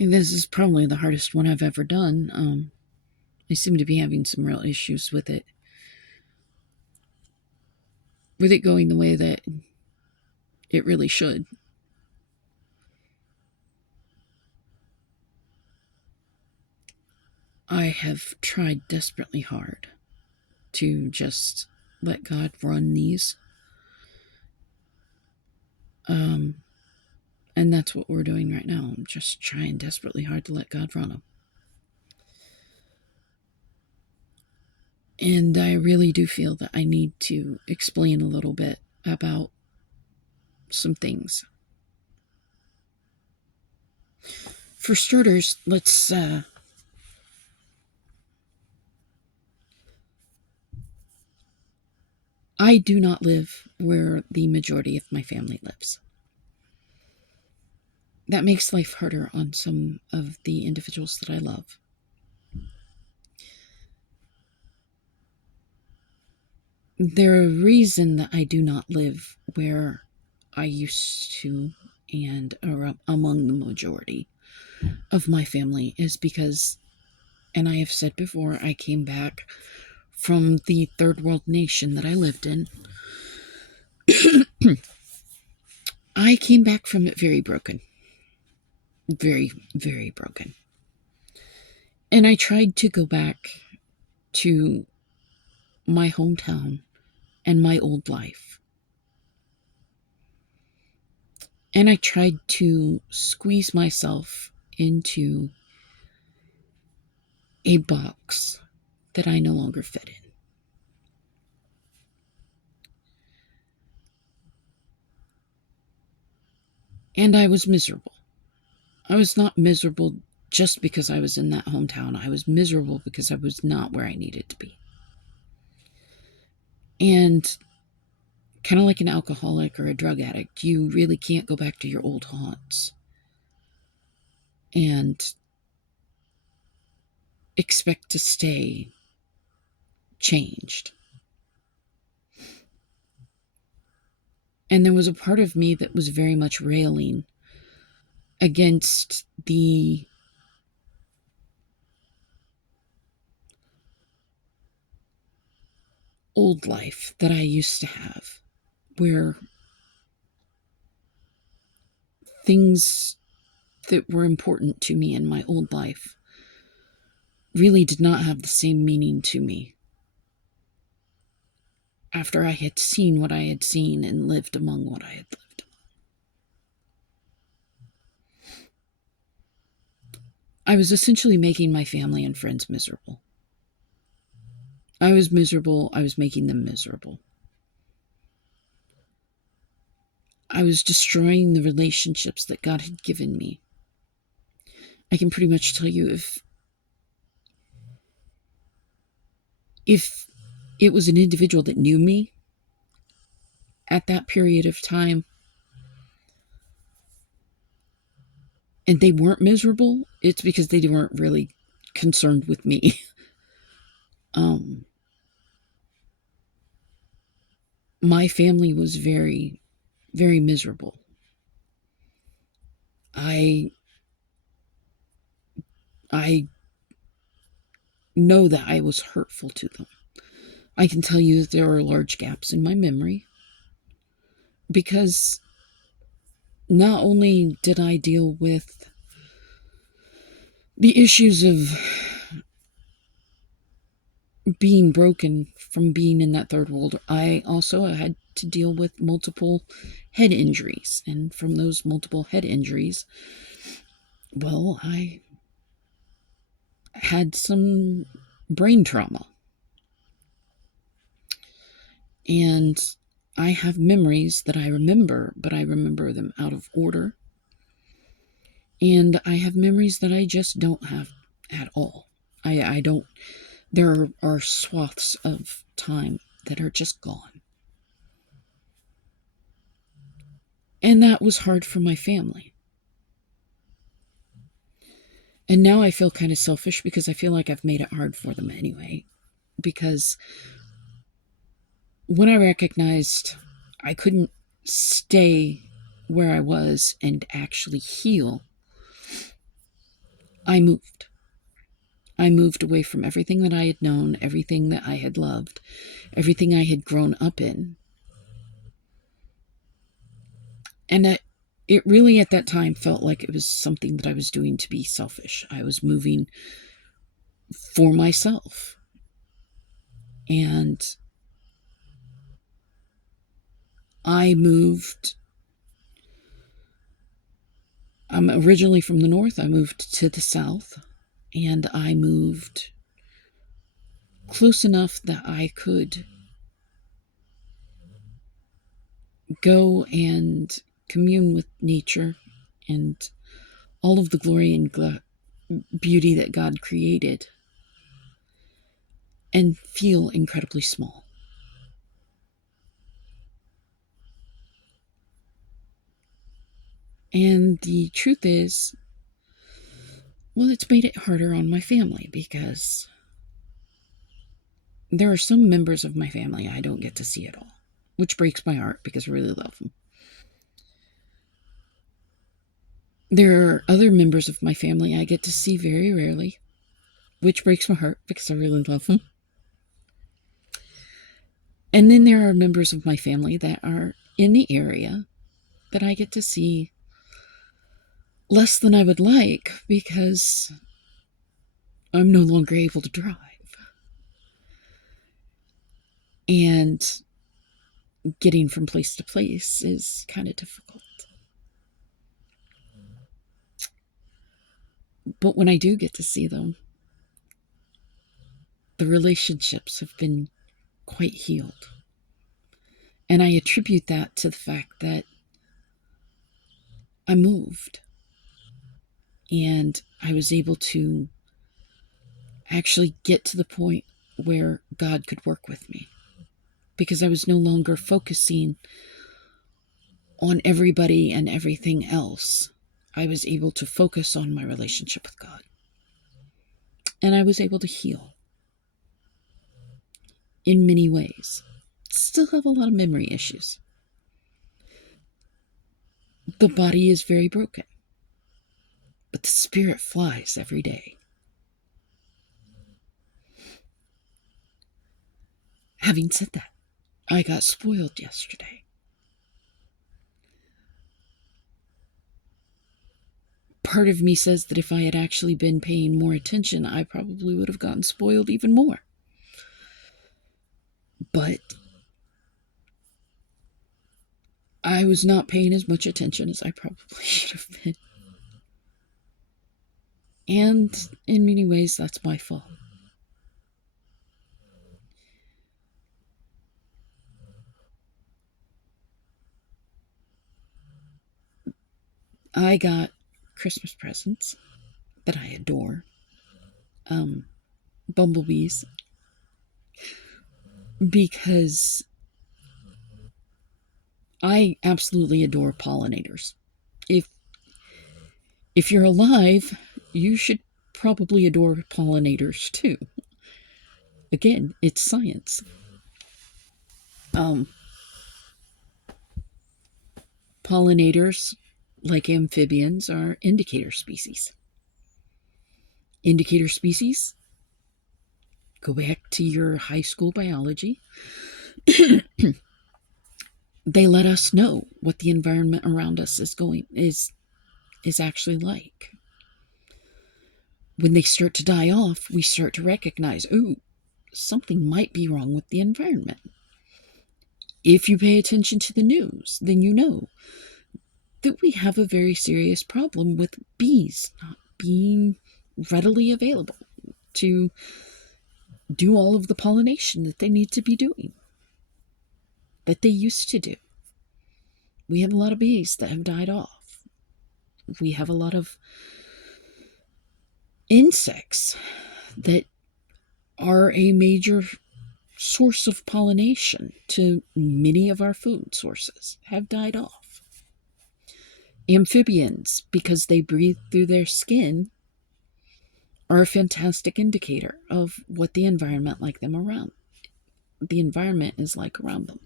And this is probably the hardest one I've ever done. I seem to be having some real issues with it. With it going the way that it really should. I have tried desperately hard to just let God run these. And that's what we're doing right now. I'm just trying desperately hard to let God run them. And I really do feel that I need to explain a little bit about some things. For starters, let's I do not live where the majority of my family lives. That makes life harder on some of the individuals that I love. There's a reason that I do not live where I used to and among the majority of my family is because, and I have said before, I came back from the third world nation that I lived in. I came back from it very broken. Very, very broken. And I tried to go back to my hometown and my old life. And I tried to squeeze myself into a box that I no longer fit in. And I was miserable. I was not miserable just because I was in that hometown. I was miserable because I was not where I needed to be. And kind of like an alcoholic or a drug addict, you really can't go back to your old haunts and expect to stay changed. And there was a part of me that was very much railing against the old life that I used to have, where things that were important to me in my old life really did not have the same meaning to me after I had seen what I had seen and lived among what I had lived among. I was essentially making my family and friends miserable. I was miserable. I was making them miserable. I was destroying the relationships that God had given me. I can pretty much tell you if it was an individual that knew me at that period of time and they weren't miserable, it's because they weren't really concerned with me. My family was very, very miserable. I know that I was hurtful to them. I can tell you that there are large gaps in my memory because not only did I deal with the issues of being broken from being in that third world, I also had to deal with multiple head injuries. And from those multiple head injuries, well, I had some brain trauma. And I have memories that I remember, but I remember them out of order. And I have memories that I just don't have at all. I don't, there are swaths of time that are just gone. And that was hard for my family. And now I feel kind of selfish because I feel like I've made it hard for them anyway. Because when I recognized I couldn't stay where I was and actually heal, I moved. I moved away from everything that I had known, everything that I had loved, everything I had grown up in. And it really at that time felt like it was something that I was doing to be selfish. I was moving for myself. And I moved. I'm originally from the north. I moved to the south, and I moved close enough that I could go and commune with nature and all of the glory and beauty that God created and feel incredibly small. And the truth is, well, it's made it harder on my family because there are some members of my family I don't get to see at all, which breaks my heart because I really love them. There are other members of my family I get to see very rarely, which breaks my heart because I really love them. And then there are members of my family that are in the area that I get to see less than I would like because I'm no longer able to drive. And getting from place to place is kind of difficult. But when I do get to see them, the relationships have been quite healed. And I attribute that to the fact that I moved and I was able to actually get to the point where God could work with me because I was no longer focusing on everybody and everything else. I was able to focus on my relationship with God. And I was able to heal in many ways. Still have a lot of memory issues. The body is very broken, but the spirit flies every day. Having said that, I got spoiled yesterday. Part of me says that if I had actually been paying more attention, I probably would have gotten spoiled even more. But I was not paying as much attention as I probably should have been. And in many ways, that's my fault. I got Christmas presents that I adore. Bumblebees. Because I absolutely adore pollinators. If you're alive, you should probably adore pollinators too. Again, it's science. Pollinators, like amphibians, are indicator species. Indicator species, go back to your high school biology. They let us know what the environment around us is actually like. When they start to die off, we start to recognize, ooh, something might be wrong with the environment. If you pay attention to the news, then you know that we have a very serious problem with bees not being readily available to do all of the pollination that they need to be doing, that they used to do. We have a lot of bees that have died off. We have a lot of insects that are a major source of pollination to many of our food sources have died off. Amphibians, because they breathe through their skin, are a fantastic indicator of what the environment the environment is like around them.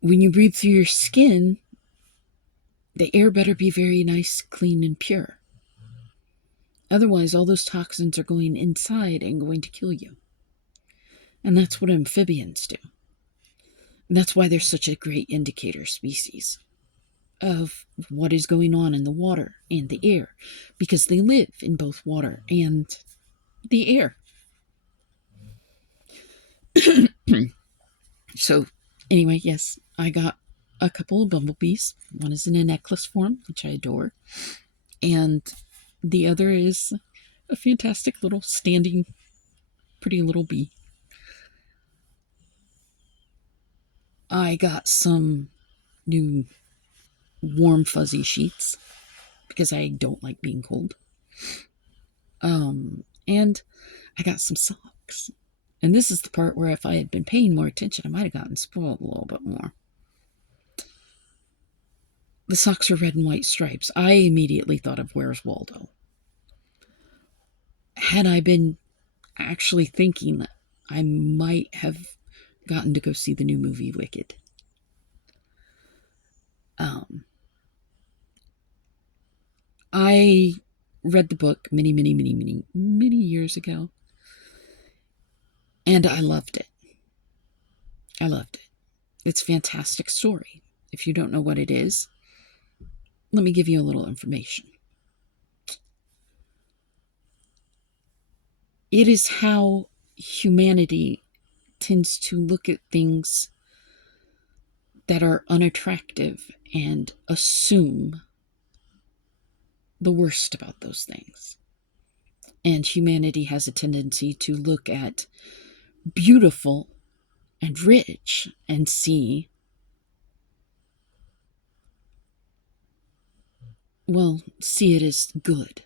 When you breathe through your skin, The air better be very nice, clean, and pure. Otherwise, all those toxins are going inside and going to kill you. And that's what amphibians do. And that's why they're such a great indicator species of what is going on in the water and the air, because they live in both water and the air. So, anyway, yes, I got a couple of bumblebees. One is in a necklace form, which I adore, and the other is a fantastic little standing, pretty little bee. I got some new warm fuzzy sheets because I don't like being cold. And I got some socks. And this is the part where if I had been paying more attention, I might have gotten spoiled a little bit more. The socks are red and white stripes. I immediately thought of Where's Waldo. Had I been actually thinking that I might have gotten to go see the new movie Wicked. I read the book many years ago, and I loved it. I loved it. It's a fantastic story. If you don't know what it is, let me give you a little information. It is how humanity tends to look at things that are unattractive and assume the worst about those things. And humanity has a tendency to look at beautiful and rich and see, it as good.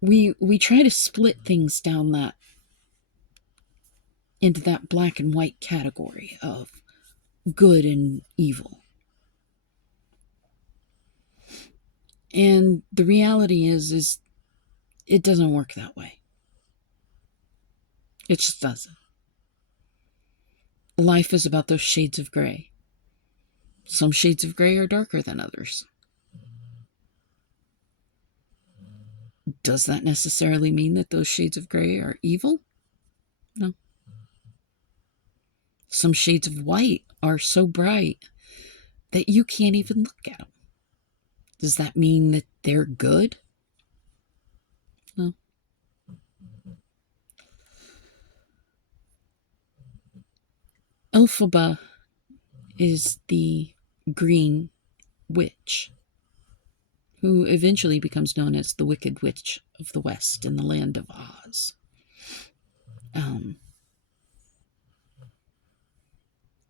We try to split things down into that black and white category of good and evil. And the reality is it doesn't work that way. It just doesn't. Life is about those shades of gray. Some shades of gray are darker than others. Does that necessarily mean that those shades of gray are evil? No. Some shades of white are so bright that you can't even look at them. Does that mean that they're good? No. Elphaba is the green witch who eventually becomes known as the Wicked Witch of the West in the land of Oz.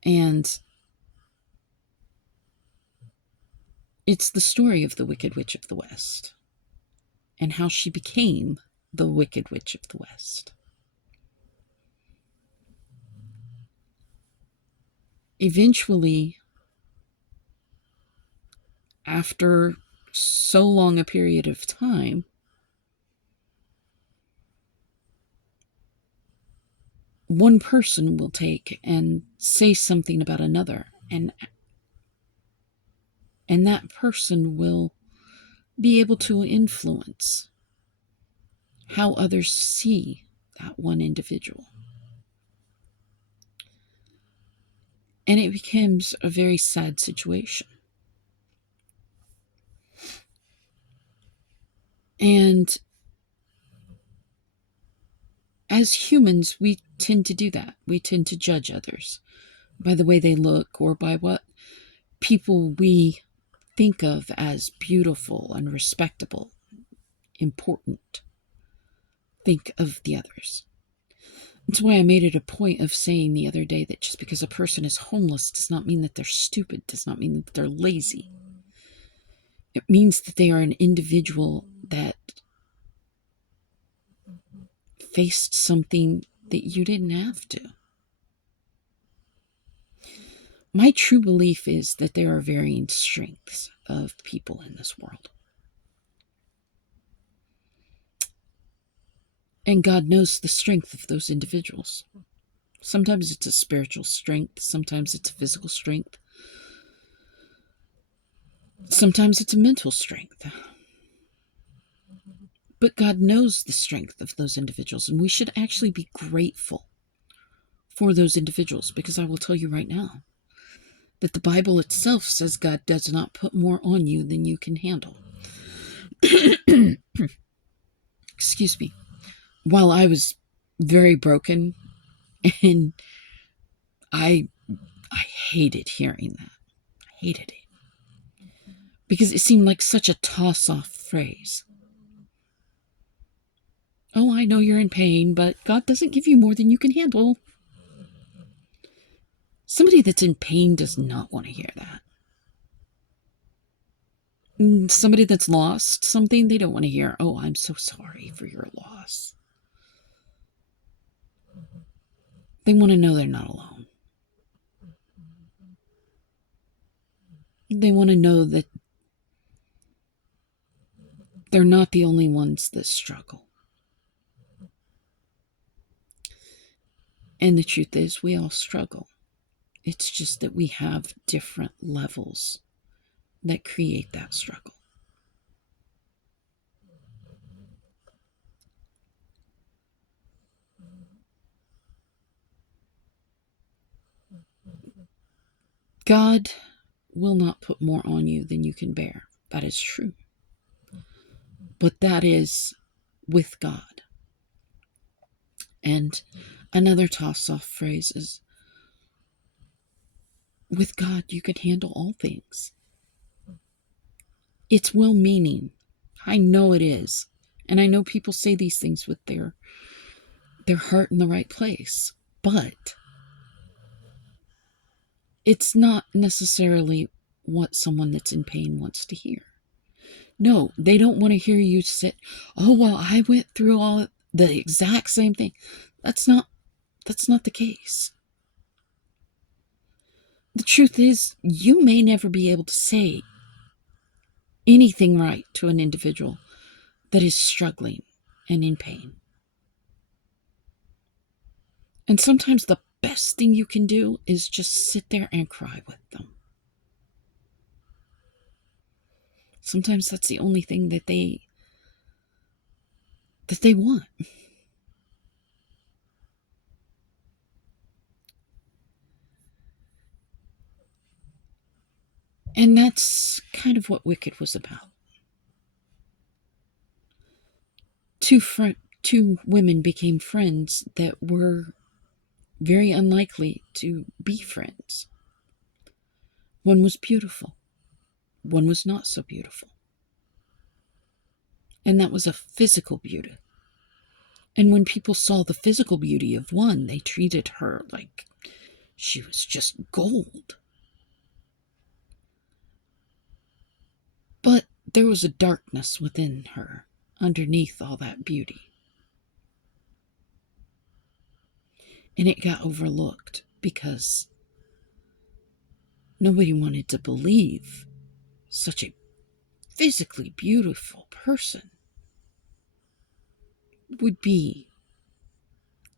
And it's the story of the Wicked Witch of the West and how she became the Wicked Witch of the West. Eventually, after so long a period of time, one person will take and say something about another, and that person will be able to influence how others see that one individual. And it becomes a very sad situation. And as humans, we tend to do that. We tend to judge others by the way they look or by what people we think of as beautiful and respectable, important, think of the others. That's why I made it a point of saying the other day that just because a person is homeless does not mean that they're stupid, does not mean that they're lazy. It means that they are an individual that faced something that you didn't have to. My true belief is that there are varying strengths of people in this world. And God knows the strength of those individuals. Sometimes it's a spiritual strength, sometimes it's a physical strength. Sometimes it's a mental strength. But God knows the strength of those individuals, and we should actually be grateful for those individuals, because I will tell you right now that the Bible itself says God does not put more on you than you can handle. Excuse me. While I was very broken, and I hated hearing that. I hated it. Because it seemed like such a toss-off phrase. Oh, I know you're in pain, but God doesn't give you more than you can handle. Somebody that's in pain does not want to hear that. Somebody that's lost something, they don't want to hear, oh, I'm so sorry for your loss. They want to know they're not alone. They want to know that they're not the only ones that struggle. And the truth is, we all struggle. It's just that we have different levels that create that struggle. God will not put more on you than you can bear. That is true. But that is with God. And another toss-off phrase is, with God, you can handle all things. It's well-meaning. I know it is. And I know people say these things with their heart in the right place. But it's not necessarily what someone that's in pain wants to hear. No, they don't want to hear you say, oh, well, I went through all the exact same thing. That's not the case. The truth is, you may never be able to say anything right to an individual that is struggling and in pain. And sometimes the best thing you can do is just sit there and cry with them. Sometimes that's the only thing that they want. And that's kind of what Wicked was about. Two women became friends that were very unlikely to be friends. One was beautiful. One was not so beautiful. And that was a physical beauty. And when people saw the physical beauty of one, they treated her like she was just gold. But there was a darkness within her, underneath all that beauty. And it got overlooked because nobody wanted to believe such a physically beautiful person would be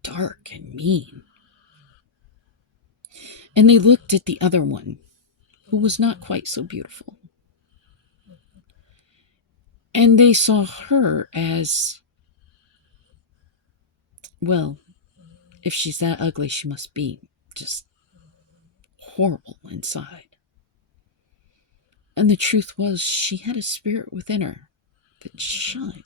dark and mean. And they looked at the other one, who was not quite so beautiful. And they saw her as, well, if she's that ugly, she must be just horrible inside. And the truth was, she had a spirit within her that shined.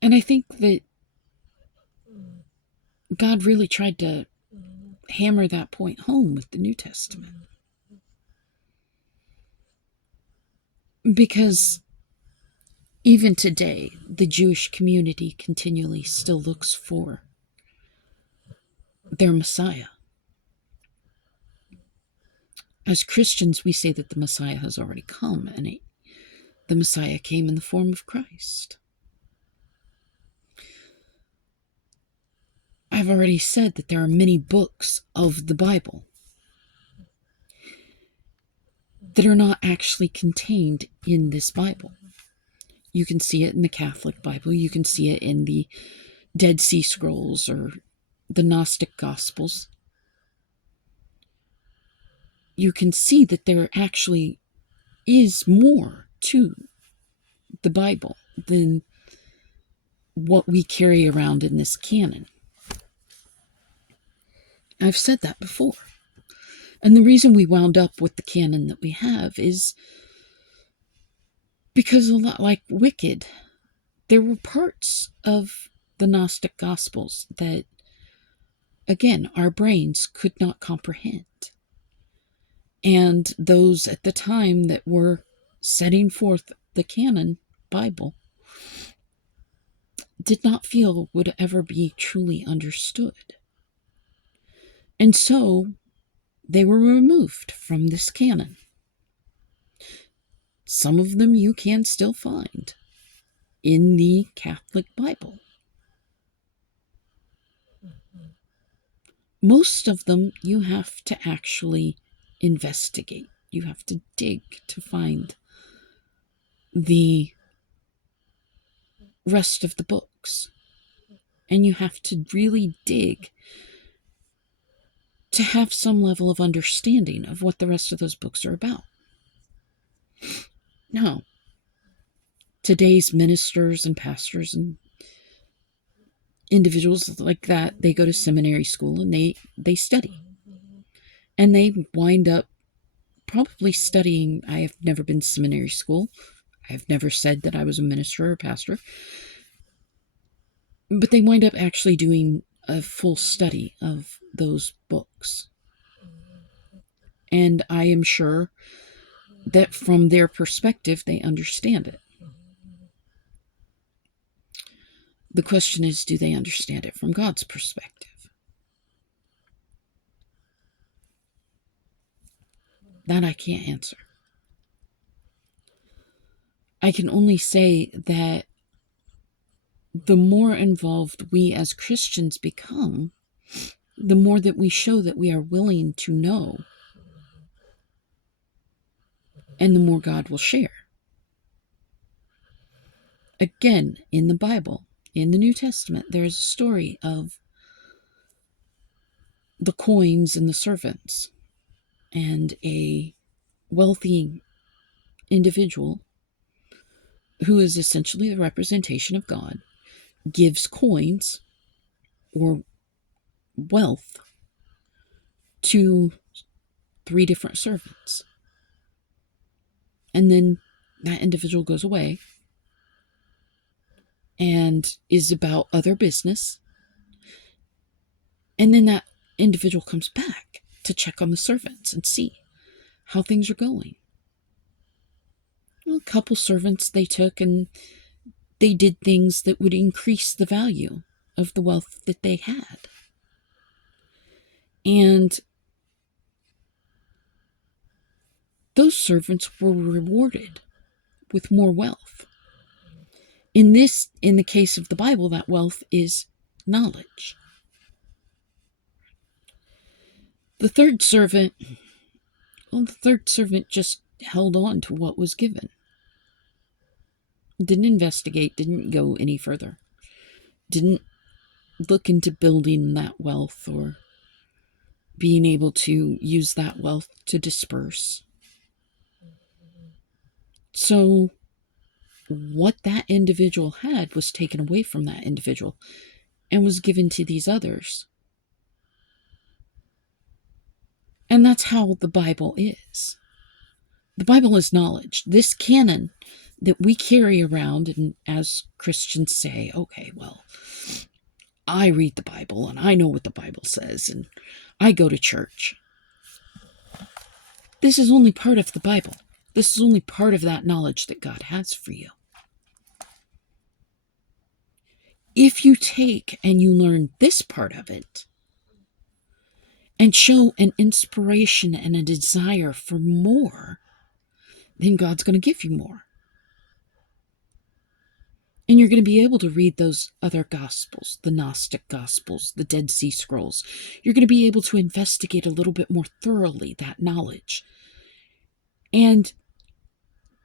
And I think that God really tried to hammer that point home with the New Testament. Because even today, the Jewish community continually still looks for their Messiah. As Christians, we say that the Messiah has already come, and the Messiah came in the form of Christ. I've already said that there are many books of the Bible that are not actually contained in this Bible. You can see it in the Catholic Bible. You can see it in the Dead Sea Scrolls or the Gnostic Gospels. you can see that there actually is more to the Bible than what we carry around in this canon. I've said that before. And the reason we wound up with the canon that we have is because, a lot like Wicked, there were parts of the Gnostic Gospels that, again, our brains could not comprehend. And those at the time that were setting forth the canon Bible did not feel would ever be truly understood. And so they were removed from this canon. Some of them you can still find in the Catholic Bible. Most of them you have to actually investigate. You have to dig to find the rest of the books. And you have to really dig to have some level of understanding of what the rest of those books are about. Now, today's ministers and pastors and individuals like that, they go to seminary school and they study. And they wind up probably studying. I have never been to seminary school. I have never said that I was a minister or a pastor. But they wind up actually doing a full study of those books. And I am sure that from their perspective, they understand it. The question is, do they understand it from God's perspective? That I can't answer. I can only say that the more involved we as Christians become, the more that we show that we are willing to know, and the more God will share. Again, in the Bible, in the New Testament, there's a story of the coins and the servants, and a wealthy individual who is essentially the representation of God gives coins or wealth to 3 different servants. And then that individual goes away and is about other business. And then that individual comes back to check on the servants and see how things are going. Well, a couple servants they took and they did things that would increase the value of the wealth that they had. And those servants were rewarded with more wealth. In the case of the Bible, that wealth is knowledge. The third servant just held on to what was given. Didn't investigate, didn't go any further. Didn't look into building that wealth or being able to use that wealth to disperse. So what that individual had was taken away from that individual and was given to these others. And that's how the Bible is. The Bible is knowledge. This canon that we carry around, and as Christians say, okay, well, I read the Bible and I know what the Bible says and I go to church. This is only part of the Bible. This is only part of that knowledge that God has for you. If you take and you learn this part of it and show an inspiration and a desire for more, then God's going to give you more. And you're going to be able to read those other Gospels, the Gnostic Gospels, the Dead Sea Scrolls. You're going to be able to investigate a little bit more thoroughly that knowledge. And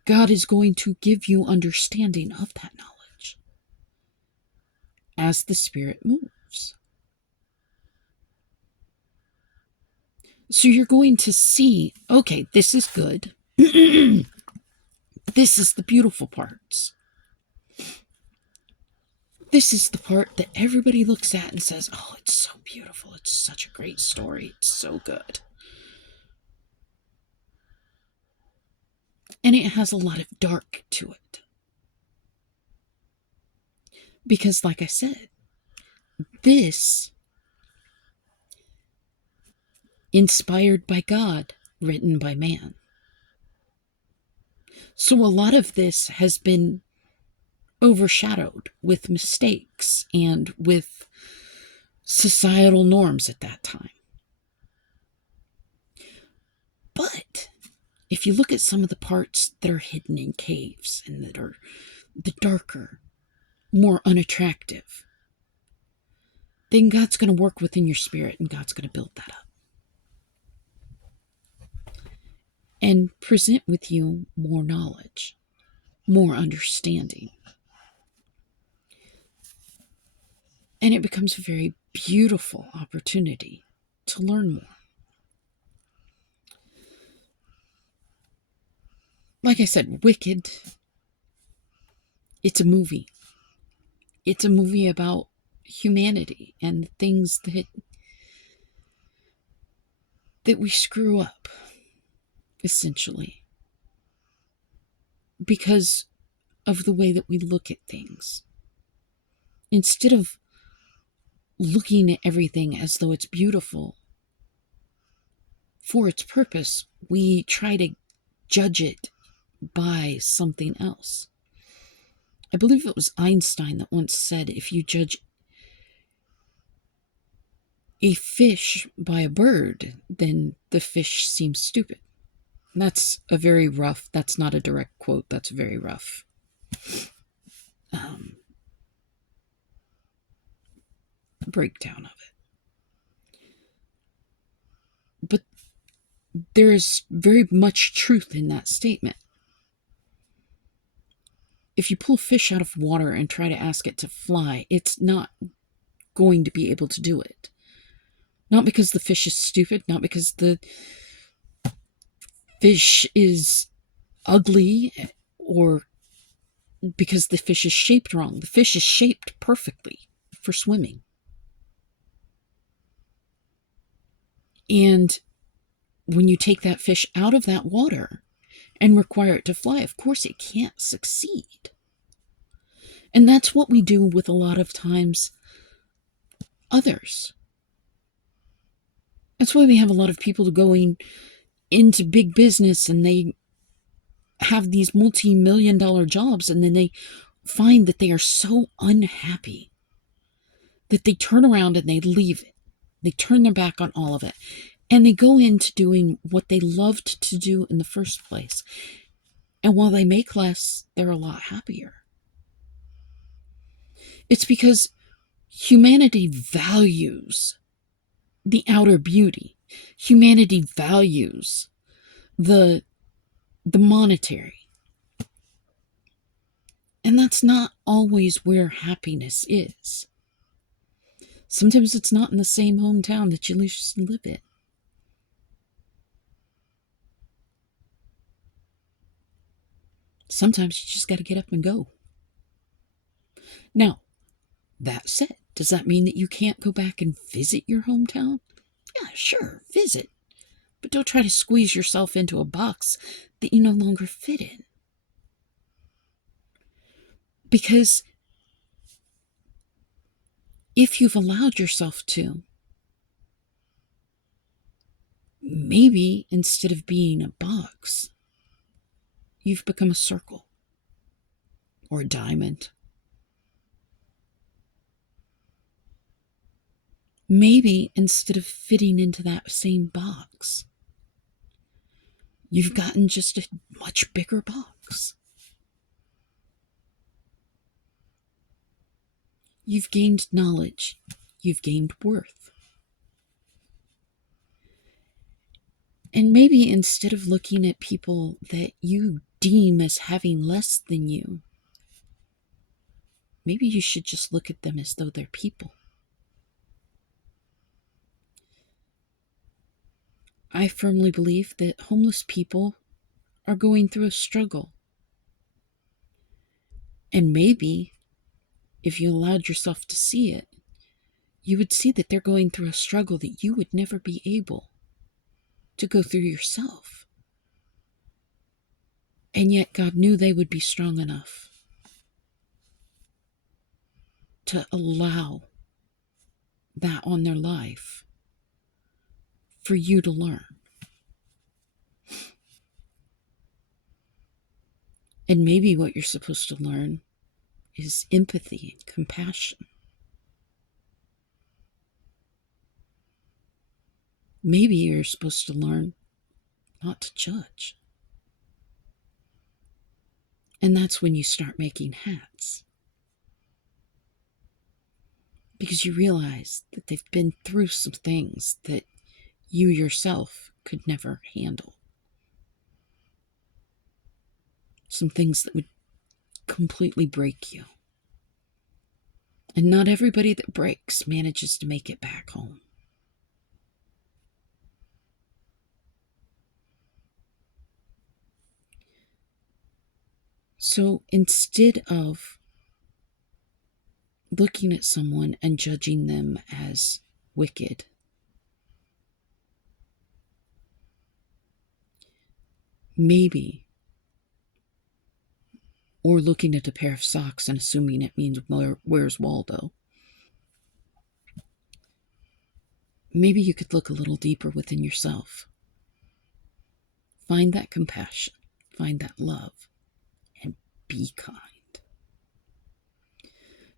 God is going to give you understanding of that knowledge as the Spirit moves. So you're going to see, okay, this is good. This is the beautiful parts. This is the part that everybody looks at and says, oh, it's so beautiful. It's such a great story. It's so good. And it has a lot of dark to it. Because, like I said, this, inspired by God, written by man. So a lot of this has been overshadowed with mistakes and with societal norms at that time. But if you look at some of the parts that are hidden in caves and that are the darker, more unattractive, then God's going to work within your spirit and God's going to build that up and present with you more knowledge, more understanding. And it becomes a very beautiful opportunity to learn more. Like I said, Wicked, it's a movie. It's a movie about humanity and things that we screw up, essentially, because of the way that we look at things. Instead of looking at everything as though it's beautiful for its purpose, we try to judge it by something else. I believe it was Einstein that once said, if you judge a fish by a bird, then the fish seems stupid. And that's not a direct quote, that's very rough. Breakdown of it. But there is very much truth in that statement. If you pull a fish out of water and try to ask it to fly, it's not going to be able to do it. Not because the fish is stupid, not because the fish is ugly, or because the fish is shaped wrong. The fish is shaped perfectly for swimming. And when you take that fish out of that water and require it to fly, of course it can't succeed. And that's what we do with a lot of times others. That's why we have a lot of people going into big business and they have these multi-million-dollar jobs, and then they find that they are so unhappy that they turn around and they leave it. They turn their back on all of it. And they go into doing what they loved to do in the first place. And while they make less, they're a lot happier. It's because humanity values the outer beauty. Humanity values the monetary. And that's not always where happiness is. Sometimes it's not in the same hometown that you used to live in. Sometimes you just got to get up and go. Now, that said, does that mean that you can't go back and visit your hometown? Yeah, sure, visit. But don't try to squeeze yourself into a box that you no longer fit in. Because if you've allowed yourself to, maybe instead of being a box, you've become a circle or a diamond. Maybe instead of fitting into that same box, you've gotten just a much bigger box. You've gained knowledge. You've gained worth. And maybe instead of looking at people that you deem as having less than you, maybe you should just look at them as though they're people. I firmly believe that homeless people are going through a struggle. And maybe if you allowed yourself to see it, you would see that they're going through a struggle that you would never be able to go through yourself. And yet God knew they would be strong enough to allow that on their life for you to learn. And maybe what you're supposed to learn is empathy and compassion. Maybe you're supposed to learn not to judge. And that's when you start making hats. Because you realize that they've been through some things that you yourself could never handle. Some things that would completely break you. And not everybody that breaks manages to make it back home. So instead of looking at someone and judging them as wicked, maybe, or looking at a pair of socks and assuming it means where's Waldo, maybe you could look a little deeper within yourself. Find that compassion, find that love, and be kind.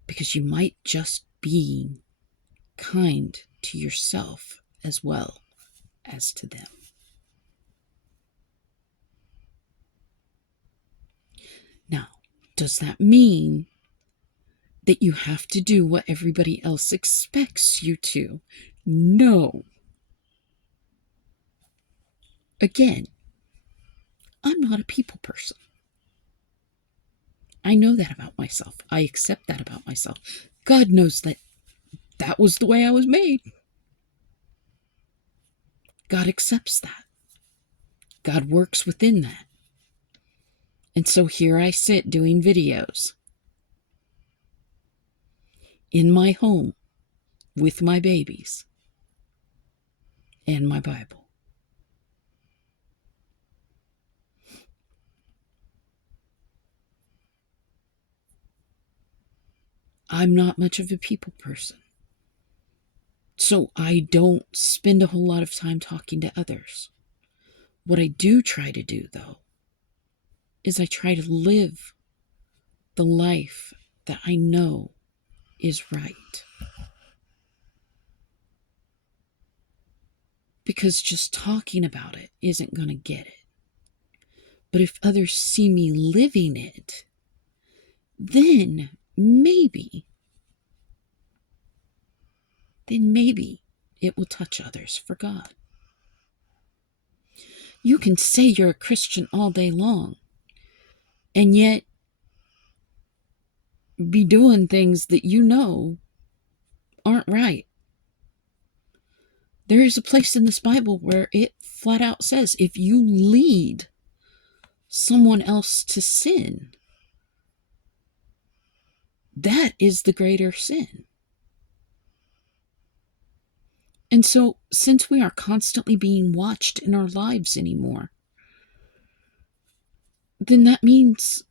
Because you might just be kind to yourself as well as to them. Now, does that mean that you have to do what everybody else expects you to? No. Again, I'm not a people person. I know that about myself. I accept that about myself. God knows that that was the way I was made. God accepts that. God works within that. And so here I sit doing videos in my home with my babies and my Bible. I'm not much of a people person. So I don't spend a whole lot of time talking to others. What I do try to do, though, is I try to live the life that I know is right. Because just talking about it isn't going to get it. But if others see me living it, then maybe it will touch others for God. You can say you're a Christian all day long, and yet be doing things that you know aren't right. There is a place in this Bible where it flat out says, if you lead someone else to sin, that is the greater sin. And so, since we are constantly being watched in our lives anymore, then that means,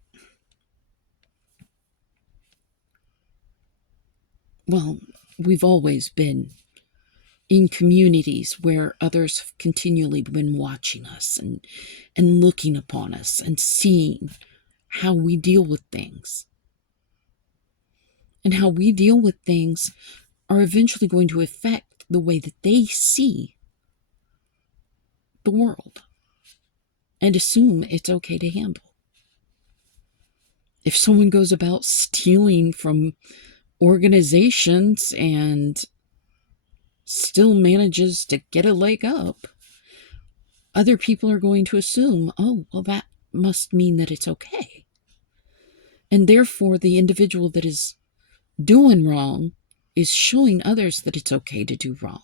well, we've always been in communities where others have continually been watching us and looking upon us and seeing how we deal with things. And how we deal with things are eventually going to affect the way that they see the world and assume it's okay to handle. If someone goes about stealing from organizations and still manages to get a leg up, other people are going to assume, oh, well, that must mean that it's okay. And therefore, the individual that is doing wrong is showing others that it's okay to do wrong.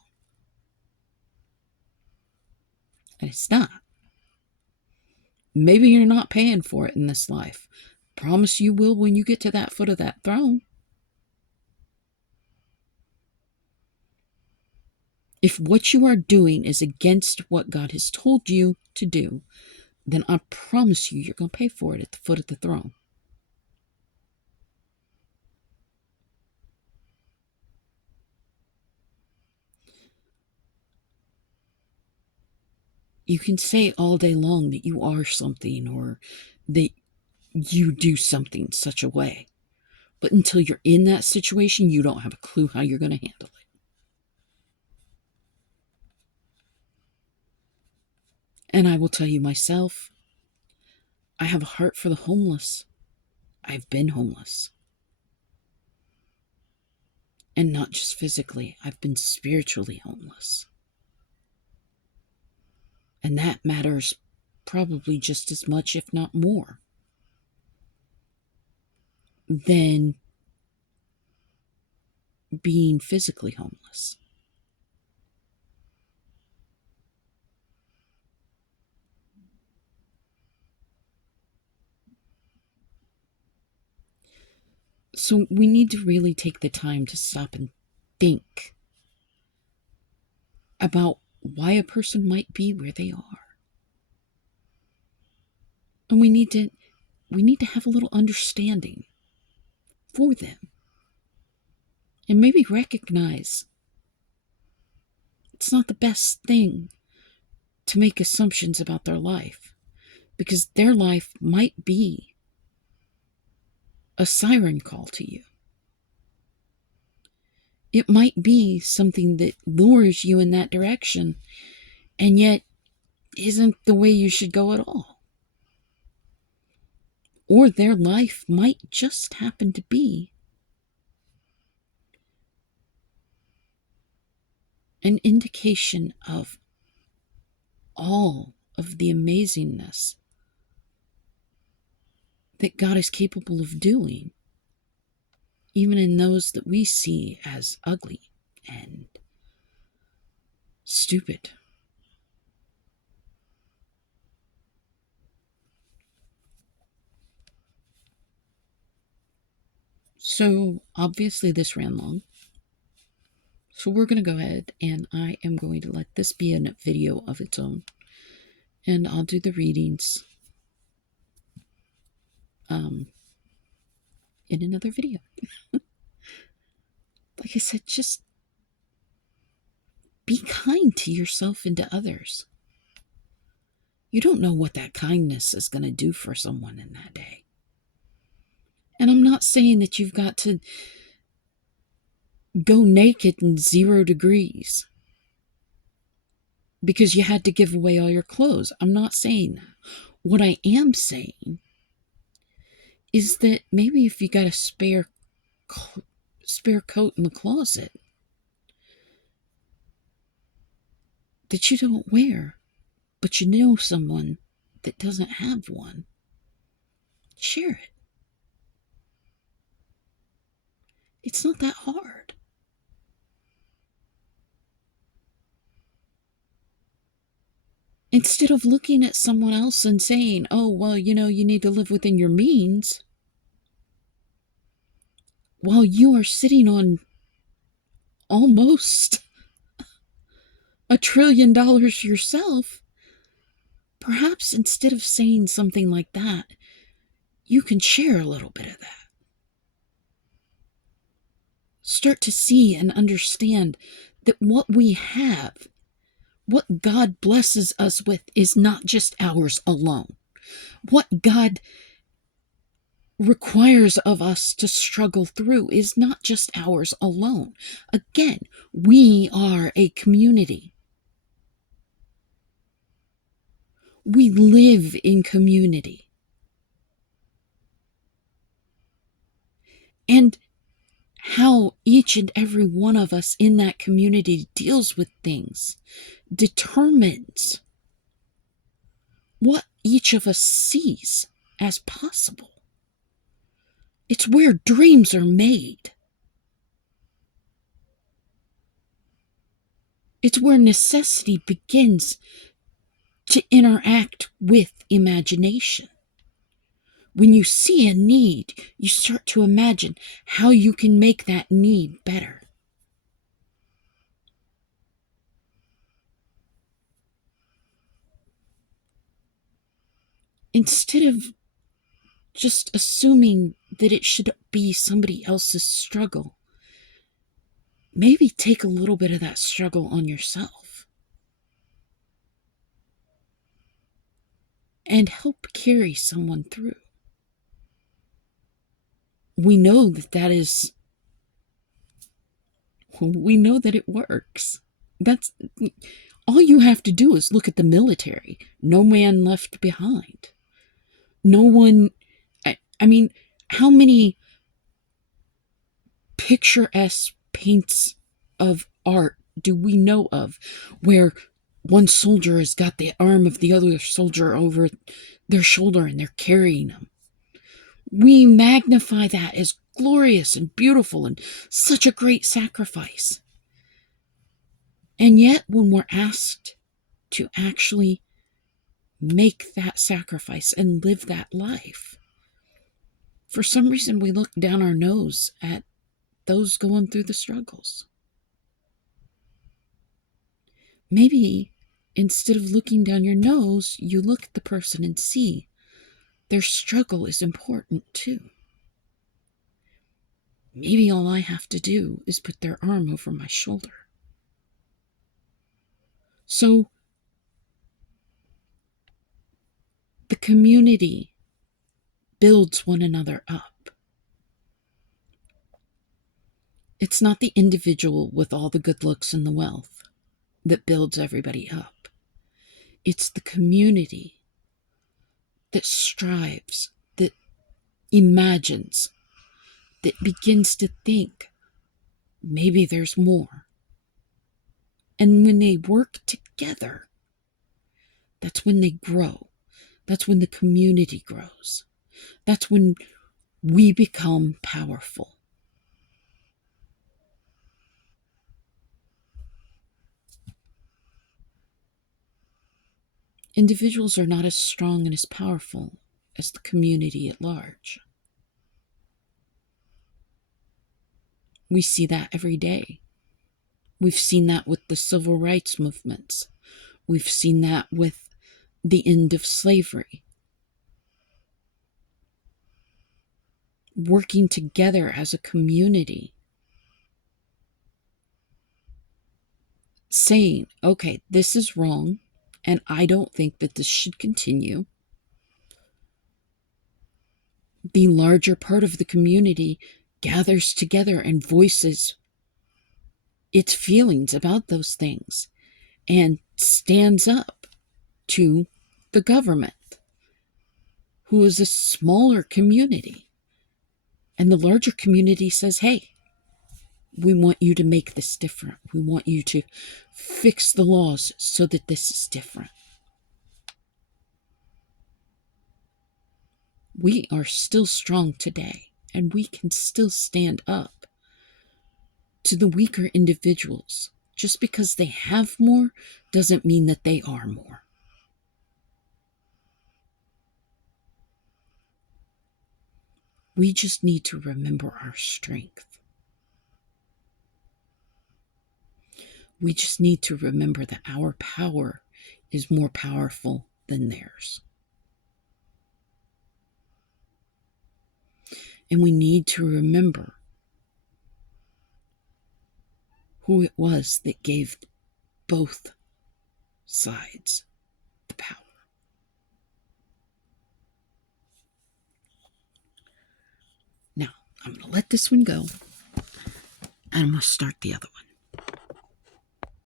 And it's not. Maybe you're not paying for it in this life. Promise you will when you get to that foot of that throne. If what you are doing is against what God has told you to do, then I promise you're going to pay for it at the foot of the throne. You can say all day long that you are something or that you do something such a way. But until you're in that situation, you don't have a clue how you're going to handle it. And I will tell you myself, I have a heart for the homeless. I've been homeless. And not just physically, I've been spiritually homeless. And that matters probably just as much, if not more, than being physically homeless. So we need to really take the time to stop and think about why a person might be where they are. And we need to have a little understanding for them. And maybe recognize it's not the best thing to make assumptions about their life, because their life might be a siren call to you. It might be something that lures you in that direction, and yet isn't the way you should go at all. Or their life might just happen to be an indication of all of the amazingness that God is capable of doing, even in those that we see as ugly and stupid. So, obviously, this ran long. So, we're going to go ahead and I am going to let this be a video of its own. And I'll do the readings in another video. Like I said, just be kind to yourself and to others. You don't know what that kindness is going to do for someone in that day. And I'm not saying that you've got to go naked in 0 degrees because you had to give away all your clothes. I'm not saying that. What I am saying is that maybe if you got a spare coat in the closet that you don't wear, but you know someone that doesn't have one, share it. It's not that hard. Instead of looking at someone else and saying, oh, well, you need to live within your means, while you are sitting on almost $1 trillion yourself, perhaps instead of saying something like that, you can share a little bit of that. Start to see and understand that what we have, what God blesses us with, is not just ours alone. What God requires of us to struggle through is not just ours alone. Again, we are a community. We live in community. And how each and every one of us in that community deals with things determines what each of us sees as possible. It's where dreams are made. It's where necessity begins to interact with imagination. When you see a need, you start to imagine how you can make that need better. Instead of just assuming that it should be somebody else's struggle, maybe take a little bit of that struggle on yourself and help carry someone through. We know that it works. That's all you have to do is look at the military. No man left behind. No one, I mean, how many picturesque paints of art do we know of where one soldier has got the arm of the other soldier over their shoulder and they're carrying them? We magnify that as glorious and beautiful and such a great sacrifice. And yet, when we're asked to actually make that sacrifice and live that life, for some reason we look down our nose at those going through the struggles. Maybe instead of looking down your nose, you look at the person and see their struggle is important too. Maybe all I have to do is put their arm over my shoulder. So, the community builds one another up. It's not the individual with all the good looks and the wealth that builds everybody up. It's the community that strives, that imagines, that begins to think maybe there's more. And when they work together, that's when they grow. That's when the community grows. That's when we become powerful. Individuals are not as strong and as powerful as the community at large. We see that every day. We've seen that with the civil rights movements. We've seen that with the end of slavery. Working together as a community. Saying, okay, this is wrong, and I don't think that this should continue. The larger part of the community gathers together and voices its feelings about those things and stands up to the government, who is a smaller community. And the larger community says, hey, we want you to make this different. We want you to fix the laws so that this is different. We are still strong today, and we can still stand up to the weaker individuals. Just because they have more doesn't mean that they are more. We just need to remember our strength. We just need to remember that our power is more powerful than theirs. And we need to remember who it was that gave both sides the power. Now, I'm going to let this one go, and I'm going to start the other one.